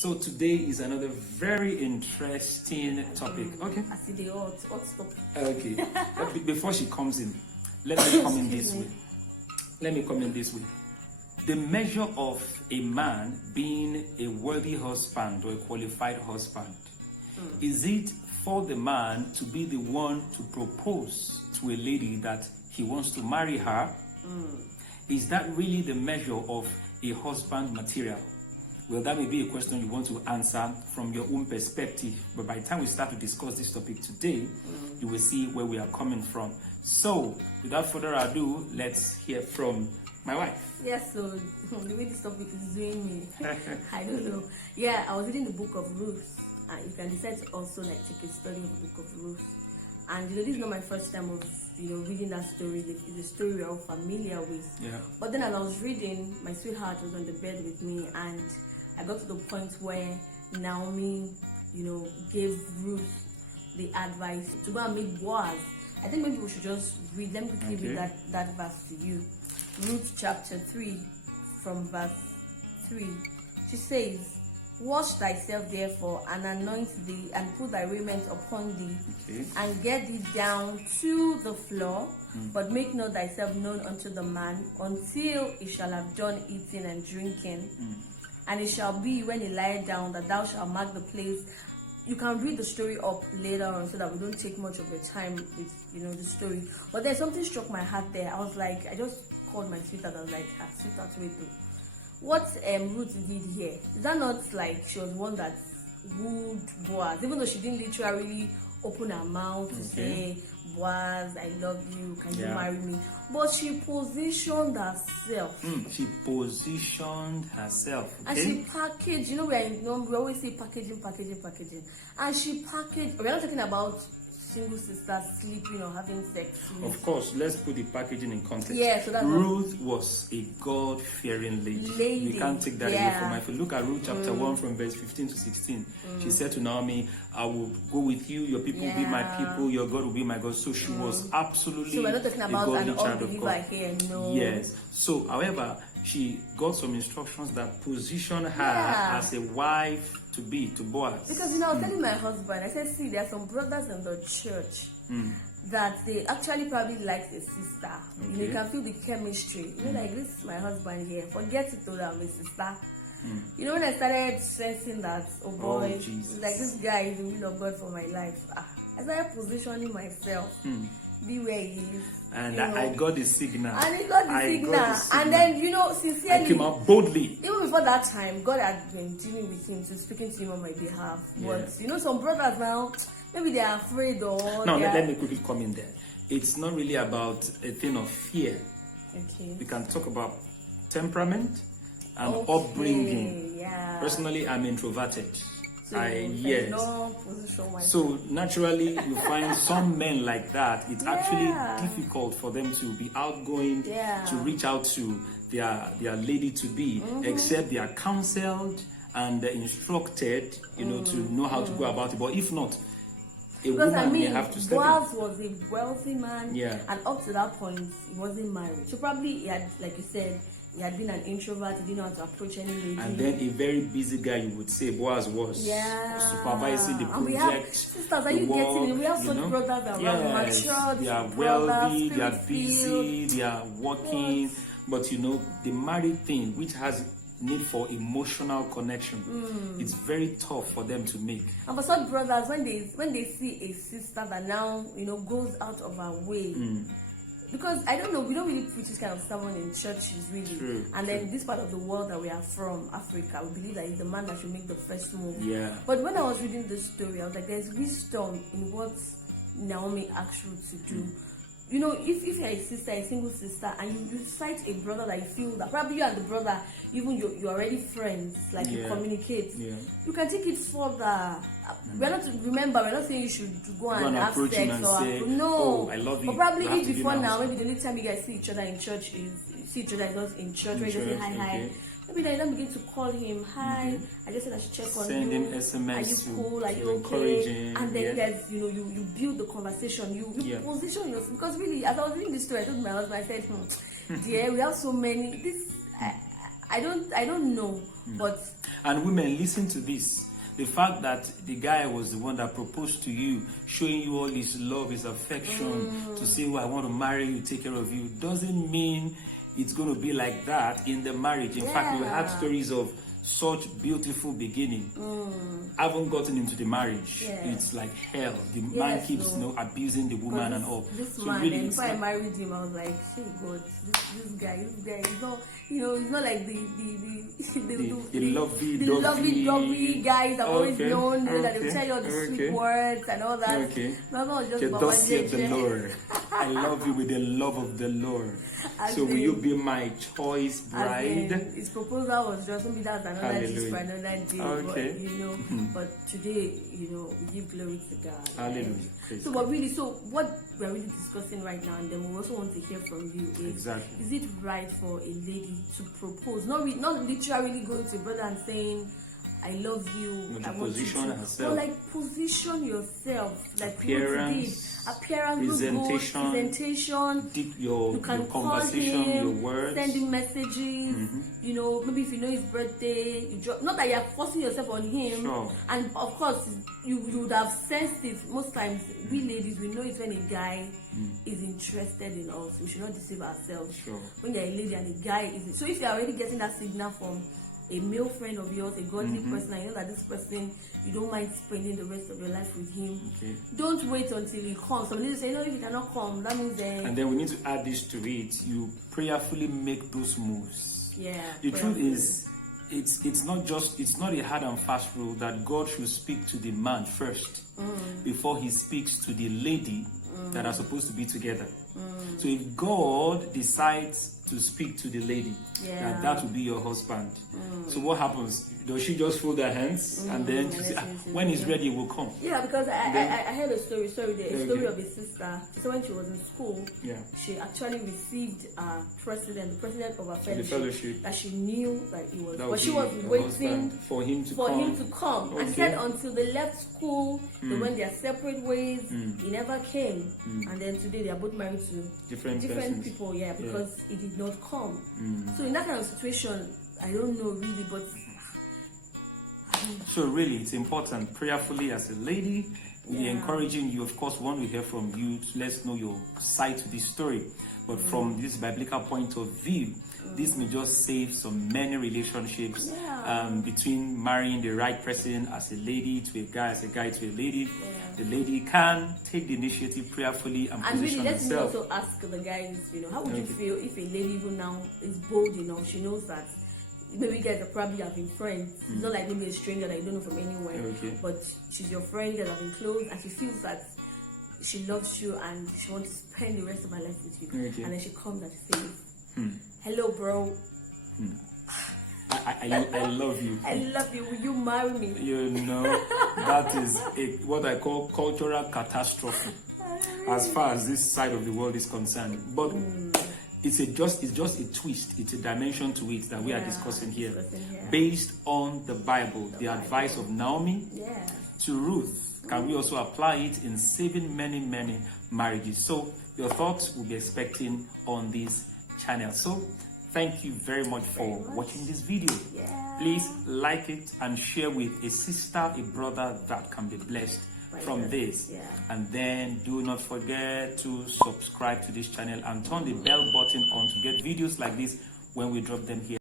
So today is another very interesting topic. Okay. I see the hot topic. Okay. Before she comes in, let me come in this way. Let me come in this way. The measure of a man being a worthy husband or a qualified husband, is it for the man to be the one to propose to a lady that he wants to marry her? Is that really the measure of a husband material? Well, that may be a question you want to answer from your own perspective. But by the time we start to discuss this topic today, you will see where we are coming from. So, without further ado, let's hear from my wife. Yes, so the way this topic is doing me, I don't know. Yeah, I was reading the book of Ruth. And you can decide to also take a study of the book of Ruth. And this is not my first time of reading that story. It's a story we're all familiar with. Yeah. But then as I was reading, my sweetheart was on the bed with me, and I got to the point where Naomi, gave Ruth the advice to go and meet Boaz. I think maybe we should just read. Let me quickly read that verse to you. Ruth chapter 3 from verse 3. She says, "Wash thyself therefore, and anoint thee, and put thy raiment upon thee, and get thee down to the floor, but make not thyself known unto the man, until he shall have done eating and drinking. And it shall be when he lieth down, that thou shalt mark the place." You can read the story up later on, so that we don't take much of your time with the story. But then something struck my heart there. I was like, I just called my sweetheart. I was like, sweetheart, wait. What Ruth did here, is that not like she was one that wooed Boaz, even though she didn't literally open her mouth to say, "Boaz, I love you, can you marry me?" But she positioned herself. She positioned herself. And she packaged, we always say packaging. And she packaged, we're not talking about single sisters sleeping or having sex. Of course, let's put the packaging in context. Yeah, so that's Ruth was a God-fearing lady. We can't take that away from her. If you look at Ruth chapter 1 from verse 15 to 16, she said to Naomi, "I will go with you, your people will be my people, your God will be my God." So she was absolutely so we're not talking about a an godly child of unbeliever God. here, no. Yes. So, however, she got some instructions that position her as a wife to be to Boaz. Because I was telling my husband, I said, see, there are some brothers in the church that they actually probably like a sister. You can feel the chemistry. Like, this is my husband here. Forget it, though, that I'm a sister. When I started sensing that, oh boy, like this guy is the will of God for my life, I started positioning myself. Be where he is. And I got the signal. And he got the signal. And then, sincerely, I came out boldly. Even before that time, God had been dealing with him, speaking to him on my behalf. But, some brothers now, maybe they are afraid or... No, let me quickly come in there. It's not really about a thing of fear. Okay. We can talk about temperament and upbringing. Yeah. Personally, I'm introverted. So, so naturally, you find some men like that. It's actually difficult for them to be outgoing, to reach out to their lady to be, except they are counseled and instructed, to know how to go about it. But if not, a woman may have to step in. Boaz was a wealthy man, and up to that point, he wasn't married. So probably he had, like you said, he had been an introvert. He didn't know how to approach any lady. And then a very busy guy, you would say, Boaz was supervising the project. We have sisters, are you getting it? We have such brothers that are matured, they are wealthy, they are busy, they are working. But the married thing, which has need for emotional connection, it's very tough for them to make. And for such brothers, when they see a sister that now goes out of her way. Because I don't know, we don't really preach this kind of sermon in churches, really. True. Then this part of the world that we are from, Africa, we believe that it's the man that should make the first move. Yeah. But when I was reading this story, I was like, there's wisdom in what Naomi asked Ruth to do. If you're a sister, a single sister, and you cite a brother that you feel that probably you and the brother, even you're already friends, like you communicate, you can take it further. We're not saying you should go and have sex or say, no. "Oh, I love you." But probably if before now, maybe the only time you guys see each other in church is not in church, where you just say hi. Maybe then you begin to call him, "Hi, I just said I should check on Send you. him SMS. Are you cool? Are you okay?" And then guys, you build the conversation. You position yourself, because really, as I was reading this story, I told my husband, I said, "Dear, we have so many. I don't know, but And women, listen to this. The fact that the guy was the one that proposed to you, showing you all his love, his affection, to say, well, I want to marry you, take care of you, doesn't mean it's going to be like that in the marriage. In fact, we had stories of such beautiful beginning. Haven't gotten into the marriage. It's like hell. The man keeps abusing the woman and all. This so man, really, and before I married him, I was like, shit, God, this guy is not, he's not like the lovey-dovey guys I've always known, that they'll tell you all the sweet words and all that. My mom was just about thus saith the Lord, I love you with the love of the Lord. So will you be my choice bride? His proposal was just maybe that's another dish for another day. But but today, we give glory to God. Hallelujah. So what we're really discussing right now, and then we also want to hear from you is it right for a lady to propose? Not literally going to a brother and saying, I love you. I want you to herself. But position yourself, appearance, presentation. Deep your conversation, call him, your words, send him messages. Maybe if you know his birthday, not that you're forcing yourself on him. Sure. And of course, you would have sensed it. Most times, we ladies, we know it when a guy is interested in us. We should not deceive ourselves. Sure. When you're a lady and a guy is, so if you're already getting that signal from a male friend of yours, a godly person, and you know that this person, you don't mind spending the rest of your life with him. Don't wait until he comes. Some ladies say, if he cannot come, that means and then we need to add this to it. You prayerfully make those moves. The truth is, it's not a hard and fast rule that God should speak to the man first before he speaks to the lady that are supposed to be together. So if God decides to speak to the lady, that will be your husband. So what happens? Does she just fold her hands and then she say, when he's ready, he will come? Yeah, because I heard a story. A story of a sister. So when she was in school, she actually received the president of a fellowship that she knew that he was. But she was waiting for him to come. And said until they left school, they went their separate ways. He never came. And then today they are both married to different people. Yeah, because he did not come. So in that kind of situation, I don't know really, but so really it's important prayerfully as a lady. We're encouraging you, of course, want to hear from you to let us know your side to this story. But from this biblical point of view, this may just save many relationships between marrying the right person as a lady to a guy, as a guy to a lady. The lady can take the initiative prayerfully and position really, herself. Let me also ask the guys, how would you feel if a lady even now is bold enough, she knows that maybe you guys are probably have been friends. It's not like maybe a stranger that you don't know from anywhere, but she's your friend, you guys have been close, and she feels that she loves you and she wants to spend the rest of her life with you. And then she comes and says, hello, bro. I love you. I love you. Will you marry me? That is what I call cultural catastrophe as far as this side of the world is concerned. But it's just a twist, it's a dimension to it that we are discussing here. Based on the Bible, the advice of Naomi to Ruth. Can we also apply it in saving many marriages? So your thoughts will be expecting on this channel. So thank you very much for watching this video. Please like it and share with a sister, a brother that can be blessed from this. And then do not forget to subscribe to this channel and turn the bell button on to get videos like this when we drop them here.